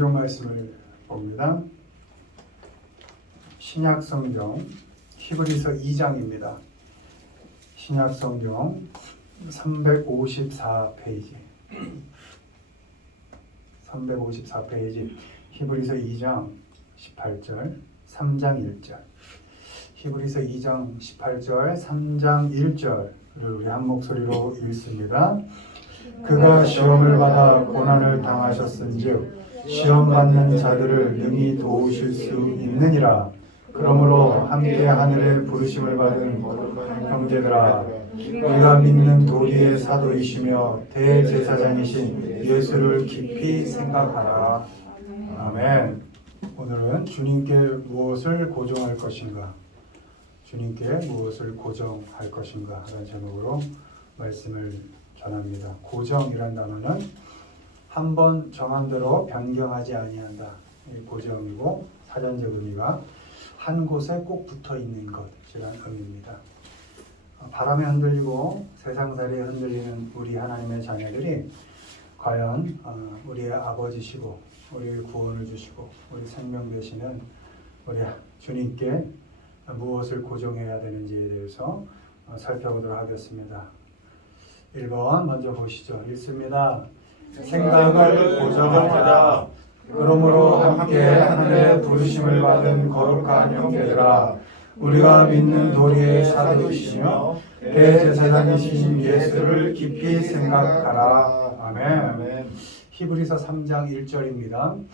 이 말씀을 봅니다. 신약성경 히브리서 2장입니다. 신약성경 354페이지 히브리서 2장 18절 3장 1절 히브리서 2장 18절 3장 1절을 우리 한 목소리로 읽습니다. 그가 시험을 받아 고난을 당하셨은즉 시험 받는 자들을 능히 도우실 수 있느니라. 그러므로 함께 하늘의 부르심을 받은 형제들아, 우리가 믿는 도리의 사도이시며 대제사장이신 예수를 깊이 생각하라. 아멘. 오늘은 주님께 무엇을 고정할 것인가, 주님께 무엇을 고정할 것인가 라는 제목으로 말씀을 전합니다. 고정이란 단어는 한 번 정한 대로 변경하지 아니한다. 이 고정이고, 사전적 의미가 한 곳에 꼭 붙어 있는 것이라는 의미입니다. 바람에 흔들리고 세상살이에 흔들리는 우리 하나님의 자녀들이 과연 우리의 아버지시고 우리의 구원을 주시고 우리 생명 되시는 우리 주님께 무엇을 고정해야 되는지에 대해서 살펴보도록 하겠습니다. 1번 먼저 보시죠. 읽습니다. 생각을 고정하자. 그러므로 함께 하늘의 부르심을 받은 거룩한 형제들아, 우리가 믿는 도리의 사도이시며 대제사장이신 예수를 깊이 생각하라. 아멘. 히브리서 3장 1절입니다.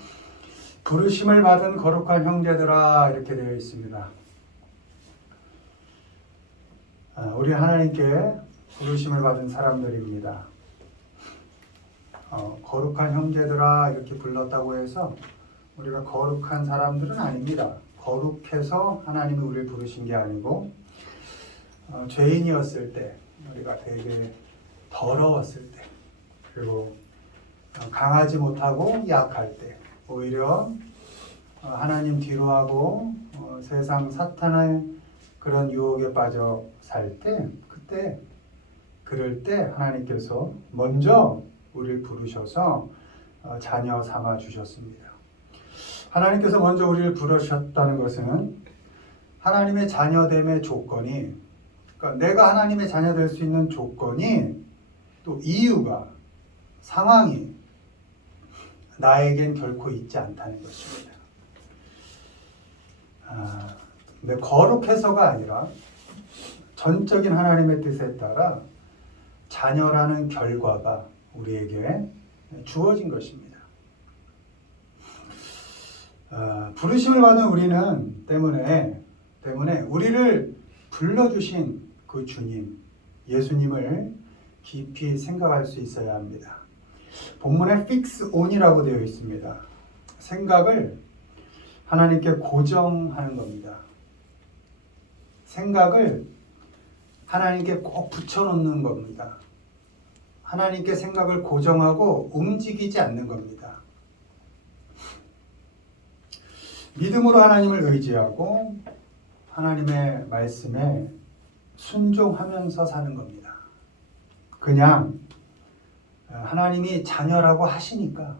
부르심을 받은 거룩한 형제들아, 이렇게 되어 있습니다. 우리 하나님께 부르심을 받은 사람들입니다. 거룩한 형제들아 이렇게 불렀다고 해서 우리가 거룩한 사람들은 아닙니다. 거룩해서 하나님이 우리를 부르신 게 아니고, 죄인이었을 때, 우리가 되게 더러웠을 때, 그리고 강하지 못하고 약할 때, 오히려 하나님 뒤로하고 세상 사탄의 그런 유혹에 빠져 살 때, 그럴 때 하나님께서 먼저 우리를 부르셔서 자녀 삼아 주셨습니다. 하나님께서 먼저 우리를 부르셨다는 것은 하나님의 자녀됨의 조건이, 그러니까 내가 하나님의 자녀 될 수 있는 조건이, 또 이유가, 상황이 나에겐 결코 있지 않다는 것입니다. 근데 거룩해서가 아니라 전적인 하나님의 뜻에 따라 자녀라는 결과가 우리에게 주어진 것입니다. 부르심을 받은 우리는 때문에 우리를 불러주신 그 주님, 예수님을 깊이 생각할 수 있어야 합니다. 본문에 fix on이라고 되어 있습니다. 생각을 하나님께 고정하는 겁니다. 생각을 하나님께 꼭 붙여놓는 겁니다. 하나님께 생각을 고정하고 움직이지 않는 겁니다. 믿음으로 하나님을 의지하고 하나님의 말씀에 순종하면서 사는 겁니다. 그냥 하나님이 자녀라고 하시니까,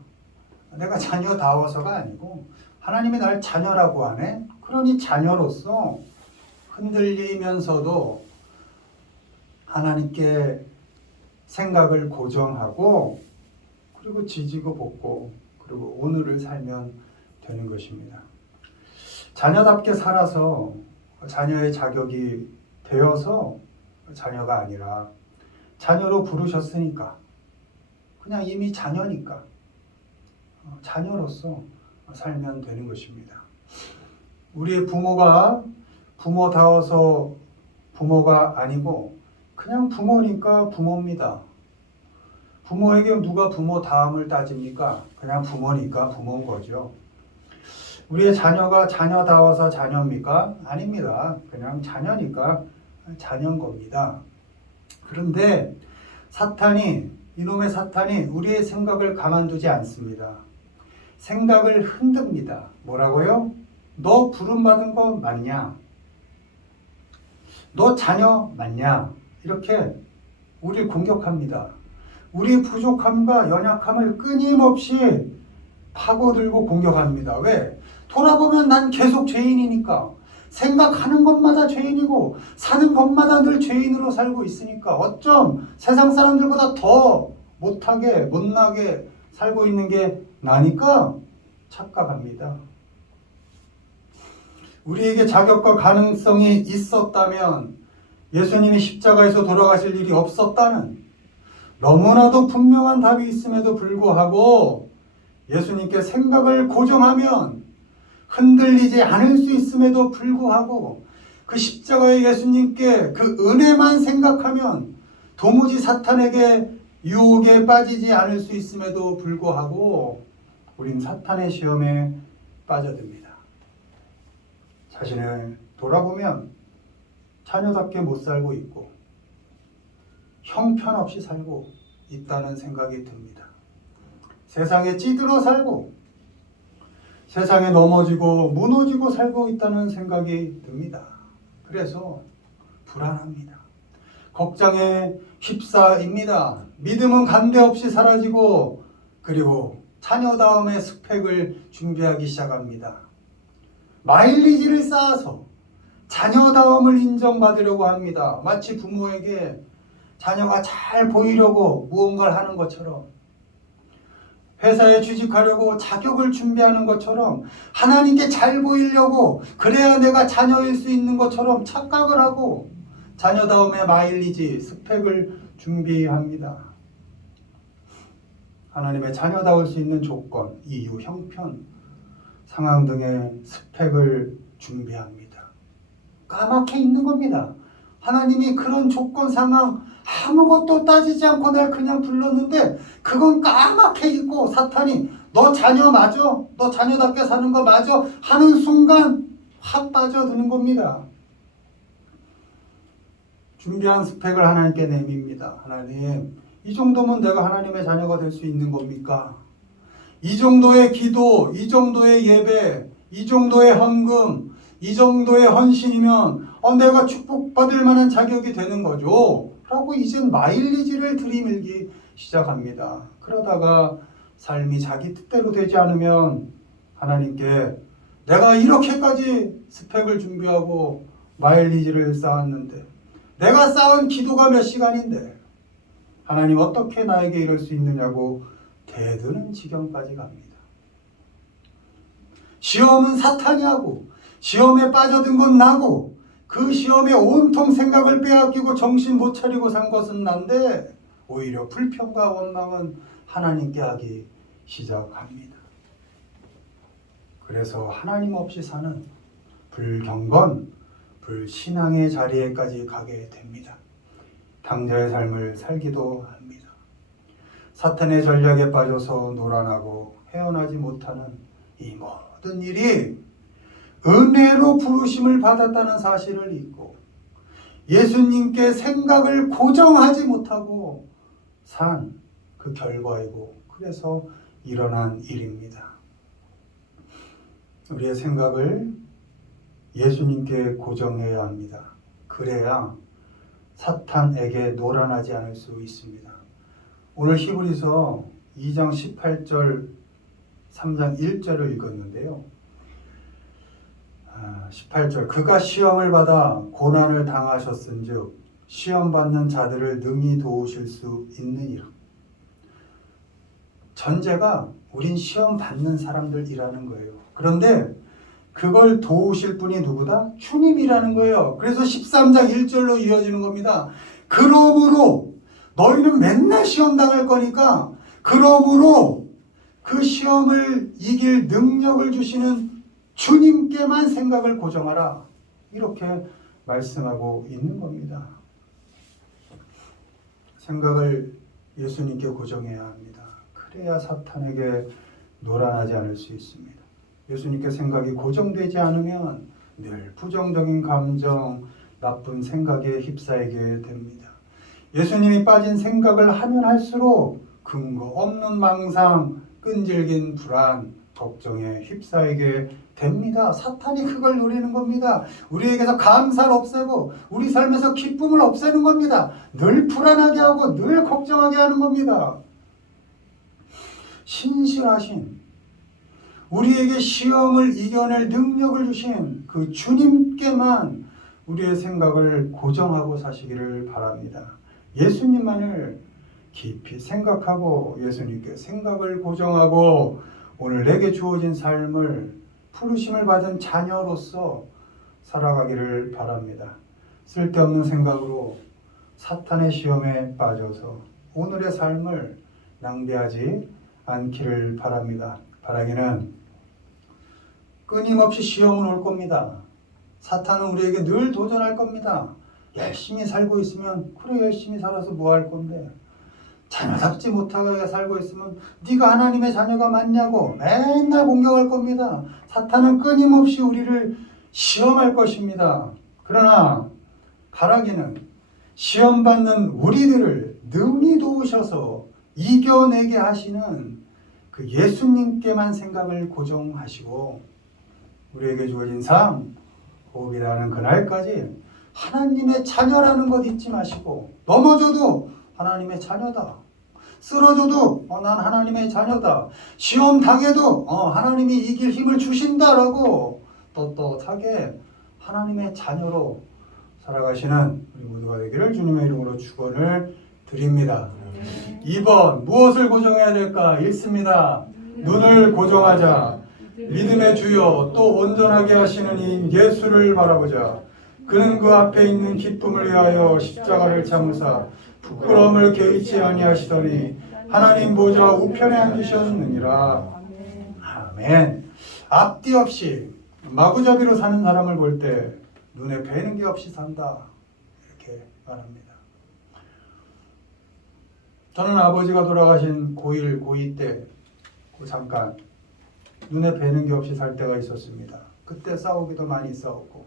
내가 자녀다워서가 아니고 하나님이 날 자녀라고 하네? 그러니 자녀로서 흔들리면서도 하나님께 생각을 고정하고, 그리고 지지고 볶고, 그리고 오늘을 살면 되는 것입니다. 자녀답게 살아서 자녀의 자격이 되어서 자녀가 아니라 자녀로 부르셨으니까, 그냥 이미 자녀니까 자녀로서 살면 되는 것입니다. 우리의 부모가 부모다워서 부모가 아니고 그냥 부모니까 부모입니다. 부모에게 누가 부모 다음을 따집니까? 그냥 부모니까 부모인 거죠. 우리의 자녀가 자녀다워서 자녀입니까? 아닙니다. 그냥 자녀니까 자녀인 겁니다. 그런데 이놈의 사탄이 우리의 생각을 가만두지 않습니다. 생각을 흔듭니다. 뭐라고요? 너 부름받은 거 맞냐? 너 자녀 맞냐? 이렇게 우리를 공격합니다. 우리의 부족함과 연약함을 끊임없이 파고들고 공격합니다. 왜? 돌아보면 난 계속 죄인이니까. 생각하는 것마다 죄인이고 사는 것마다 늘 죄인으로 살고 있으니까 어쩜 세상 사람들보다 더 못하게 못나게 살고 있는 게 나니까 착각합니다. 우리에게 자격과 가능성이 있었다면 예수님이 십자가에서 돌아가실 일이 없었다는 너무나도 분명한 답이 있음에도 불구하고 예수님께 생각을 고정하면 흔들리지 않을 수 있음에도 불구하고 그 십자가의 예수님께 그 은혜만 생각하면 도무지 사탄에게 유혹에 빠지지 않을 수 있음에도 불구하고 우린 사탄의 시험에 빠져듭니다. 자신을 돌아보면 자녀답게 못 살고 있고 형편없이 살고 있다는 생각이 듭니다. 세상에 찌들어 살고 세상에 넘어지고 무너지고 살고 있다는 생각이 듭니다. 그래서 불안합니다. 걱정에 휩싸입니다. 믿음은 간데없이 사라지고 그리고 자녀다움의 스펙을 준비하기 시작합니다. 마일리지를 쌓아서 자녀다움을 인정받으려고 합니다. 마치 부모에게 자녀가 잘 보이려고 무언가를 하는 것처럼 회사에 취직하려고 자격을 준비하는 것처럼 하나님께 잘 보이려고 그래야 내가 자녀일 수 있는 것처럼 착각을 하고 자녀다움의 마일리지, 스펙을 준비합니다. 하나님의 자녀다울 수 있는 조건, 이유, 형편, 상황 등의 스펙을 준비합니다. 까맣게 있는 겁니다. 하나님이 그런 조건, 상황 아무것도 따지지 않고 날 그냥 불렀는데 그건 까맣게 있고 사탄이 너 자녀 맞아? 너 자녀답게 사는 거 맞아? 하는 순간 확 빠져드는 겁니다. 준비한 스펙을 하나님께 내밉니다. 하나님, 이 정도면 내가 하나님의 자녀가 될 수 있는 겁니까? 이 정도의 기도, 이 정도의 예배, 이 정도의 헌금, 이 정도의 헌신이면 내가 축복받을 만한 자격이 되는 거죠. 라고 이젠 마일리지를 들이밀기 시작합니다. 그러다가 삶이 자기 뜻대로 되지 않으면 하나님께 내가 이렇게까지 스펙을 준비하고 마일리지를 쌓았는데 내가 쌓은 기도가 몇 시간인데 하나님 어떻게 나에게 이럴 수 있느냐고 대드는 지경까지 갑니다. 시험은 사탄이 하고 시험에 빠져든 건 나고 그 시험에 온통 생각을 빼앗기고 정신 못 차리고 산 것은 난데 오히려 불평과 원망은 하나님께 하기 시작합니다. 그래서 하나님 없이 사는 불경건, 불신앙의 자리에까지 가게 됩니다. 당자의 삶을 살기도 합니다. 사탄의 전략에 빠져서 놀아나고 헤어나지 못하는 이 모든 일이 은혜로 부르심을 받았다는 사실을 잊고 예수님께 생각을 고정하지 못하고 산 그 결과이고 그래서 일어난 일입니다. 우리의 생각을 예수님께 고정해야 합니다. 그래야 사탄에게 놀아나지 않을 수 있습니다. 오늘 히브리서 2장 18절 3장 1절을 읽었는데요. 18절 그가 시험을 받아 고난을 당하셨은즉 시험 받는 자들을 능히 도우실 수 있느니라. 전제가 우린 시험 받는 사람들이라는 거예요. 그런데 그걸 도우실 분이 누구다? 주님이라는 거예요. 그래서 13장 1절로 이어지는 겁니다. 그러므로 너희는 맨날 시험 당할 거니까 그러므로 그 시험을 이길 능력을 주시는 주님께만 생각을 고정하라. 이렇게 말씀하고 있는 겁니다. 생각을 예수님께 고정해야 합니다. 그래야 사탄에게 놀아나지 않을 수 있습니다. 예수님께 생각이 고정되지 않으면 늘 부정적인 감정, 나쁜 생각에 휩싸이게 됩니다. 예수님이 빠진 생각을 하면 할수록 근거 없는 망상, 끈질긴 불안, 걱정에 휩싸이게 됩니다. 사탄이 그걸 노리는 겁니다. 우리에게서 감사를 없애고 우리 삶에서 기쁨을 없애는 겁니다. 늘 불안하게 하고 늘 걱정하게 하는 겁니다. 신실하신 우리에게 시험을 이겨낼 능력을 주신 그 주님께만 우리의 생각을 고정하고 사시기를 바랍니다. 예수님만을 깊이 생각하고 예수님께 생각을 고정하고 오늘 내게 주어진 삶을 부르심을 받은 자녀로서 살아가기를 바랍니다. 쓸데없는 생각으로 사탄의 시험에 빠져서 오늘의 삶을 낭비하지 않기를 바랍니다. 바라기는 끊임없이 시험은 올 겁니다. 사탄은 우리에게 늘 도전할 겁니다. 열심히 살고 있으면 그래 열심히 살아서 뭐 할 건데 자녀답지 못하게 살고 있으면 네가 하나님의 자녀가 맞냐고 맨날 공격할 겁니다. 사탄은 끊임없이 우리를 시험할 것입니다. 그러나 바라기는 시험받는 우리들을 능히 도우셔서 이겨내게 하시는 그 예수님께만 생각을 고정하시고 우리에게 주어진 삶, 호흡이라는 그날까지 하나님의 자녀라는 것 잊지 마시고 넘어져도 하나님의 자녀다. 쓰러져도 난 하나님의 자녀다. 시험 당해도 하나님이 이길 힘을 주신다라고 떳떳하게 하나님의 자녀로 살아가시는 우리 모두가 되기를 주님의 이름으로 축원을 드립니다. 2번 무엇을 고정해야 될까? 읽습니다. 눈을 고정하자. 믿음의 주여 또 온전하게 하시는 이 예수를 바라보자. 그는 그 앞에 있는 기쁨을 위하여 십자가를 참으사 부끄러움을 개의치 아니하시더니 하나님 보좌 우편에 앉으셨느니라. 아멘. 앞뒤 없이 마구잡이로 사는 사람을 볼 때 눈에 뵈는 게 없이 산다 이렇게 말합니다. 저는 아버지가 돌아가신 고1, 고2 때 잠깐 눈에 뵈는 게 없이 살 때가 있었습니다. 그때 싸우기도 많이 싸웠고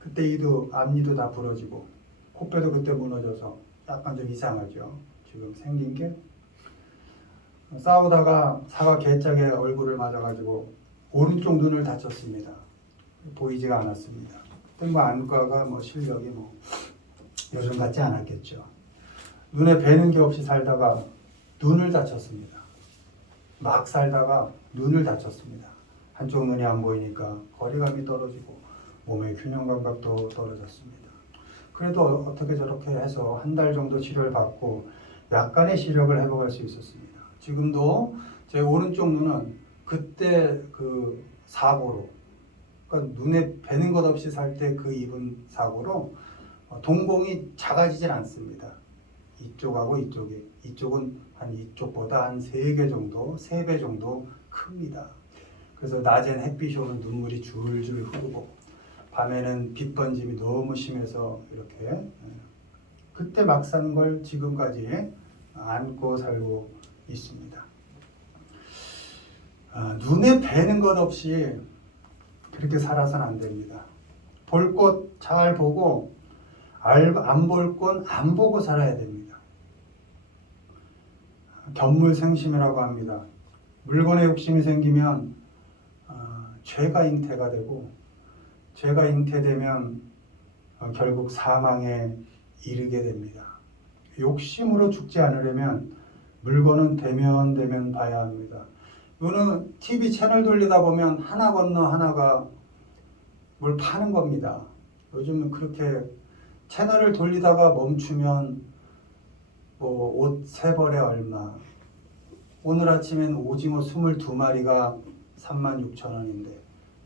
그때 이도 앞니도 다 부러지고 코뼈도 그때 무너져서 약간 좀 이상하죠. 지금 생긴 게 싸우다가 사과 개짝에 얼굴을 맞아가지고 오른쪽 눈을 다쳤습니다. 보이지가 않았습니다. 그때 안과가 실력이 요즘 같지 않았겠죠. 눈에 뵈는 게 없이 살다가 눈을 다쳤습니다. 막 살다가 눈을 다쳤습니다. 한쪽 눈이 안 보이니까 거리감이 떨어지고 몸의 균형 감각도 떨어졌습니다. 그래도 어떻게 저렇게 해서 한 달 정도 치료를 받고 약간의 시력을 회복할 수 있었습니다. 지금도 제 오른쪽 눈은 그때 그 사고로, 그러니까 눈에 뵈는 것 없이 살 때 그 입은 사고로 동공이 작아지질 않습니다. 이쪽하고 이쪽은 한 이쪽보다 한 3개 정도, 3배 정도 큽니다. 그래서 낮엔 햇빛이 오면 눈물이 줄줄 흐르고 밤에는 빛 번짐이 너무 심해서 이렇게 그때 막 산 걸 지금까지 안고 살고 있습니다. 눈에 뵈는 것 없이 그렇게 살아서는 안 됩니다. 볼 것 잘 보고 안 볼 건 안 보고 살아야 됩니다. 견물생심이라고 합니다. 물건에 욕심이 생기면 죄가 잉태가 되고 죄가 잉태되면 결국 사망에 이르게 됩니다. 욕심으로 죽지 않으려면 물건은 되면 봐야 합니다. 이거는 TV 채널 돌리다 보면 하나 건너 하나가 뭘 파는 겁니다. 요즘은 그렇게 채널을 돌리다가 멈추면 옷 3벌에 얼마, 오늘 아침엔 오징어 22마리가 36,000원인데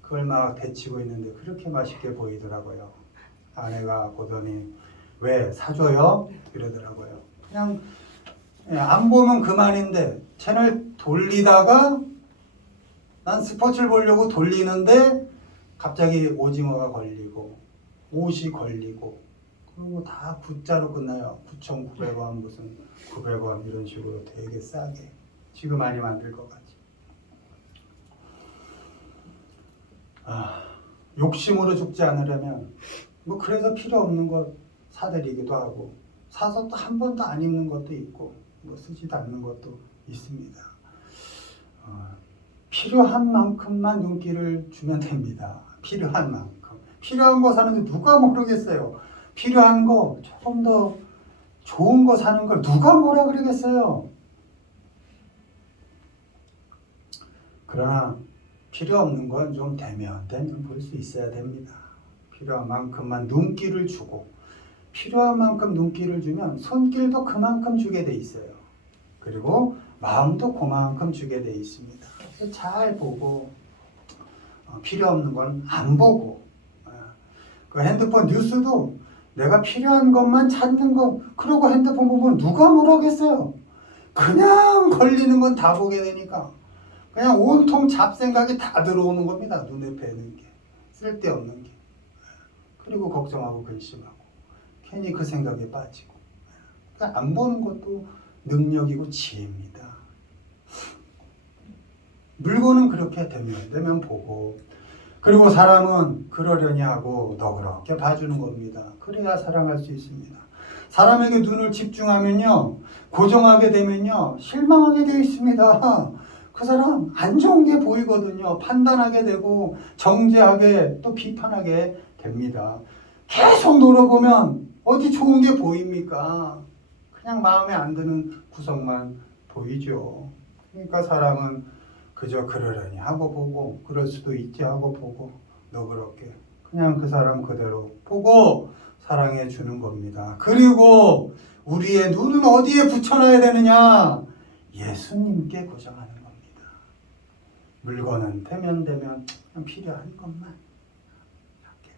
그걸 막 데치고 있는데 그렇게 맛있게 보이더라고요. 아내가 보더니 왜 사줘요? 이러더라고요. 그냥 안 보면 그만인데 채널 돌리다가 난 스포츠를 보려고 돌리는데 갑자기 오징어가 걸리고 옷이 걸리고 그리고 다 굿자로 끝나요. 9,900원 무슨 900원 이런 식으로 되게 싸게 지금 많이 만들 것 같지. 욕심으로 죽지 않으려면 그래서 필요 없는 것 사드리기도 하고 사서 또 한 번도 안 입는 것도 있고 쓰지도 않는 것도 있습니다. 필요한 만큼만 눈길을 주면 됩니다. 필요한 만큼. 필요한 거 사는데 누가 모르겠어요. 필요한 거 조금 더 좋은 거 사는 걸 누가 뭐라 그러겠어요. 그러나 필요 없는 건 좀 되면 볼 수 있어야 됩니다. 필요한 만큼만 눈길을 주고 필요한 만큼 눈길을 주면 손길도 그만큼 주게 돼 있어요. 그리고 마음도 그만큼 주게 돼 있습니다. 잘 보고 필요 없는 건 안 보고 그 핸드폰 뉴스도 내가 필요한 것만 찾는 거 그러고 핸드폰 보면 누가 뭐라겠어요. 그냥 걸리는 건 다 보게 되니까 그냥 온통 잡생각이 다 들어오는 겁니다. 눈에 뵈는 게 쓸데없는 게 그리고 걱정하고 근심하고 괜히 그 생각에 빠지고 그러니까 안 보는 것도 능력이고 지혜입니다. 물건은 그렇게 되면 보고 그리고 사람은 그러려니 하고 너그럽게 봐주는 겁니다. 그래야 사랑할 수 있습니다. 사람에게 눈을 집중하면요 고정하게 되면요 실망하게 되어 있습니다. 그 사람 안 좋은 게 보이거든요. 판단하게 되고 정죄하게 또 비판하게 됩니다. 계속 놀아보면 어디 좋은 게 보입니까? 그냥 마음에 안 드는 구석만 보이죠. 그러니까 사람은 그저 그러려니 하고 보고 그럴 수도 있지 하고 보고 너그럽게 그냥 그 사람 그대로 보고 사랑해 주는 겁니다. 그리고 우리의 눈은 어디에 붙여놔야 되느냐? 예수님께 고정하는 겁니다. 물건은 되면 그냥 필요한 것만 이렇게.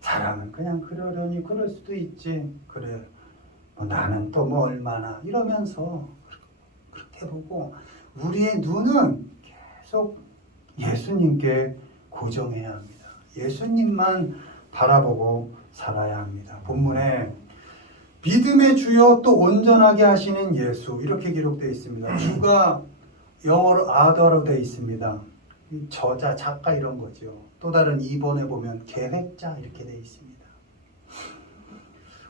사람은 그냥 그러려니 그럴 수도 있지. 그래 나는 또 뭐 얼마나 이러면서 그렇게 보고 우리의 눈은 계속 예수님께 고정해야 합니다. 예수님만 바라보고 살아야 합니다. 본문에 믿음의 주여 또 온전하게 하시는 예수 이렇게 기록되어 있습니다. 주가 영어로 other로 되어 있습니다. 저자, 작가 이런 거죠. 또 다른 2번에 보면 계획자 이렇게 되어 있습니다.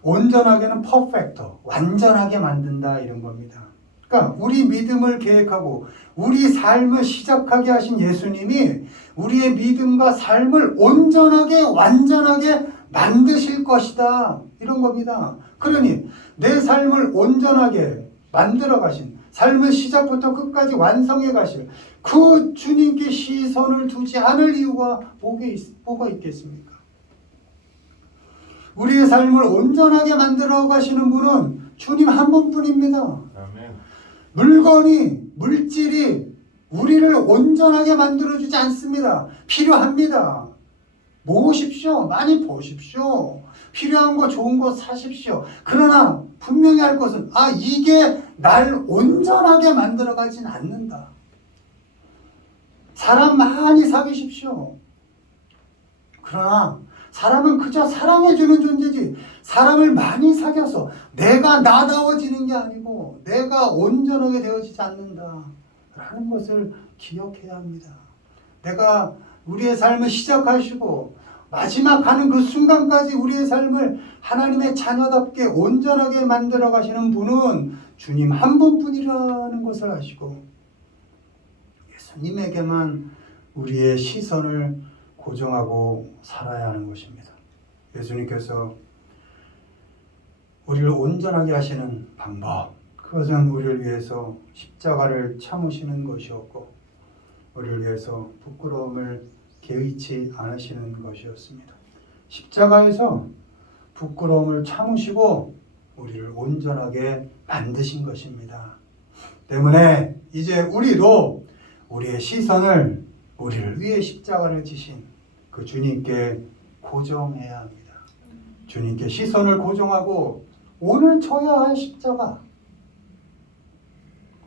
온전하게는 퍼펙터, 완전하게 만든다 이런 겁니다. 그러니까 우리 믿음을 계획하고 우리 삶을 시작하게 하신 예수님이 우리의 믿음과 삶을 온전하게 완전하게 만드실 것이다 이런 겁니다. 그러니 내 삶을 온전하게 만들어 가신 삶을 시작부터 끝까지 완성해 가실 그 주님께 시선을 두지 않을 이유가 뭐가 있겠습니까? 우리의 삶을 온전하게 만들어 가시는 분은 주님 한 분뿐입니다. 아멘. 물건이, 물질이 우리를 온전하게 만들어주지 않습니다. 필요합니다. 모으십시오. 많이 보십시오. 필요한 거 좋은 거 사십시오. 그러나 분명히 할 것은 이게 날 온전하게 만들어가진 않는다. 사람 많이 사귀십시오. 그러나 사람은 그저 사랑해주는 존재지 사람을 많이 사귀어서 내가 나다워지는 게 아니고 내가 온전하게 되어지지 않는다 라는 것을 기억해야 합니다. 내가 우리의 삶을 시작하시고 마지막 가는 그 순간까지 우리의 삶을 하나님의 자녀답게 온전하게 만들어 가시는 분은 주님 한 분뿐이라는 것을 아시고 예수님에게만 우리의 시선을 고정하고 살아야 하는 것입니다. 예수님께서 우리를 온전하게 하시는 방법, 그것은 우리를 위해서 십자가를 참으시는 것이었고 우리를 위해서 부끄러움을 개의치 않으시는 것이었습니다. 십자가에서 부끄러움을 참으시고 우리를 온전하게 만드신 것입니다. 때문에 이제 우리도 우리의 시선을 우리를 위해 십자가를 지신 그 주님께 고정해야 합니다. 주님께 시선을 고정하고 오늘 져야 할 십자가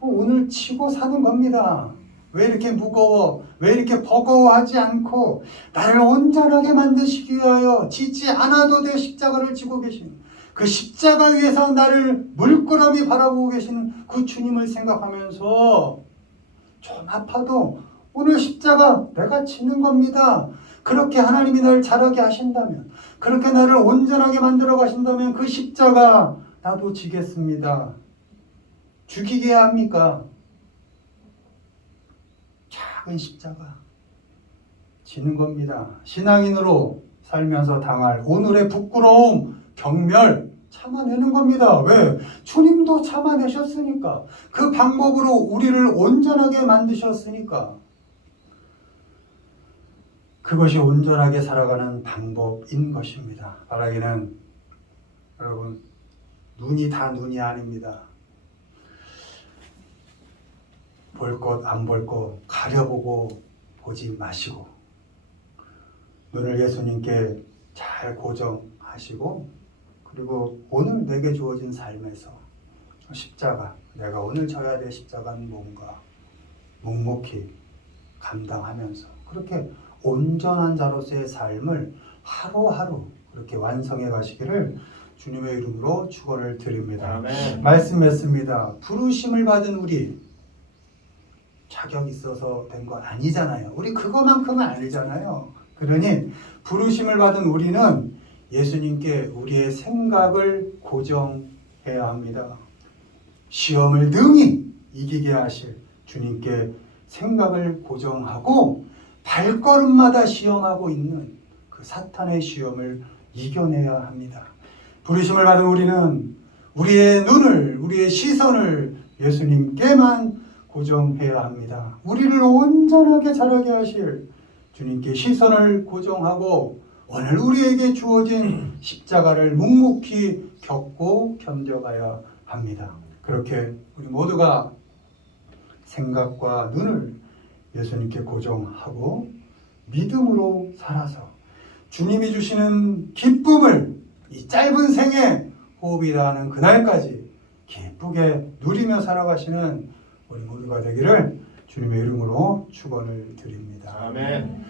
오늘 치고 사는 겁니다. 왜 이렇게 무거워? 왜 이렇게 버거워하지 않고 나를 온전하게 만드시기 위하여 지지 않아도 될 십자가를 지고 계신 그 십자가 위에서 나를 물끄러미 바라보고 계시는 그 주님을 생각하면서 좀 아파도 오늘 십자가 내가 지는 겁니다. 그렇게 하나님이 나를 자라게 하신다면 그렇게 나를 온전하게 만들어 가신다면 그 십자가 나도 지겠습니다. 죽이게 합니까? 작은 십자가 지는 겁니다. 신앙인으로 살면서 당할 오늘의 부끄러움, 경멸 참아내는 겁니다. 왜? 주님도 참아내셨으니까. 그 방법으로 우리를 온전하게 만드셨으니까. 그것이 온전하게 살아가는 방법인 것입니다. 바라기는 여러분 눈이 다 눈이 아닙니다. 볼 것 안 볼 것 가려보고 보지 마시고 눈을 예수님께 잘 고정하시고 그리고 오늘 내게 주어진 삶에서 십자가 내가 오늘 져야 될 십자가는 뭔가 묵묵히 감당하면서 그렇게 온전한 자로서의 삶을 하루하루 그렇게 완성해 가시기를 주님의 이름으로 축원을 드립니다. 아멘. 말씀했습니다. 부르심을 받은 우리 자격 있어서 된 건 아니잖아요. 우리 그거만큼은 아니잖아요. 그러니 부르심을 받은 우리는 예수님께 우리의 생각을 고정해야 합니다. 시험을 능히 이기게 하실 주님께 생각을 고정하고 발걸음마다 시험하고 있는 그 사탄의 시험을 이겨내야 합니다. 부르심을 받은 우리는 우리의 눈을, 우리의 시선을 예수님께만 고정해야 합니다. 우리를 온전하게 자라게 하실 주님께 시선을 고정하고 오늘 우리에게 주어진 십자가를 묵묵히 겪고 견뎌가야 합니다. 그렇게 우리 모두가 생각과 눈을 예수님께 고정하고 믿음으로 살아서 주님이 주시는 기쁨을 이 짧은 생에 호흡이 다하는 그날까지 기쁘게 누리며 살아가시는 우리 모두가 되기를 주님의 이름으로 축원을 드립니다. 아멘.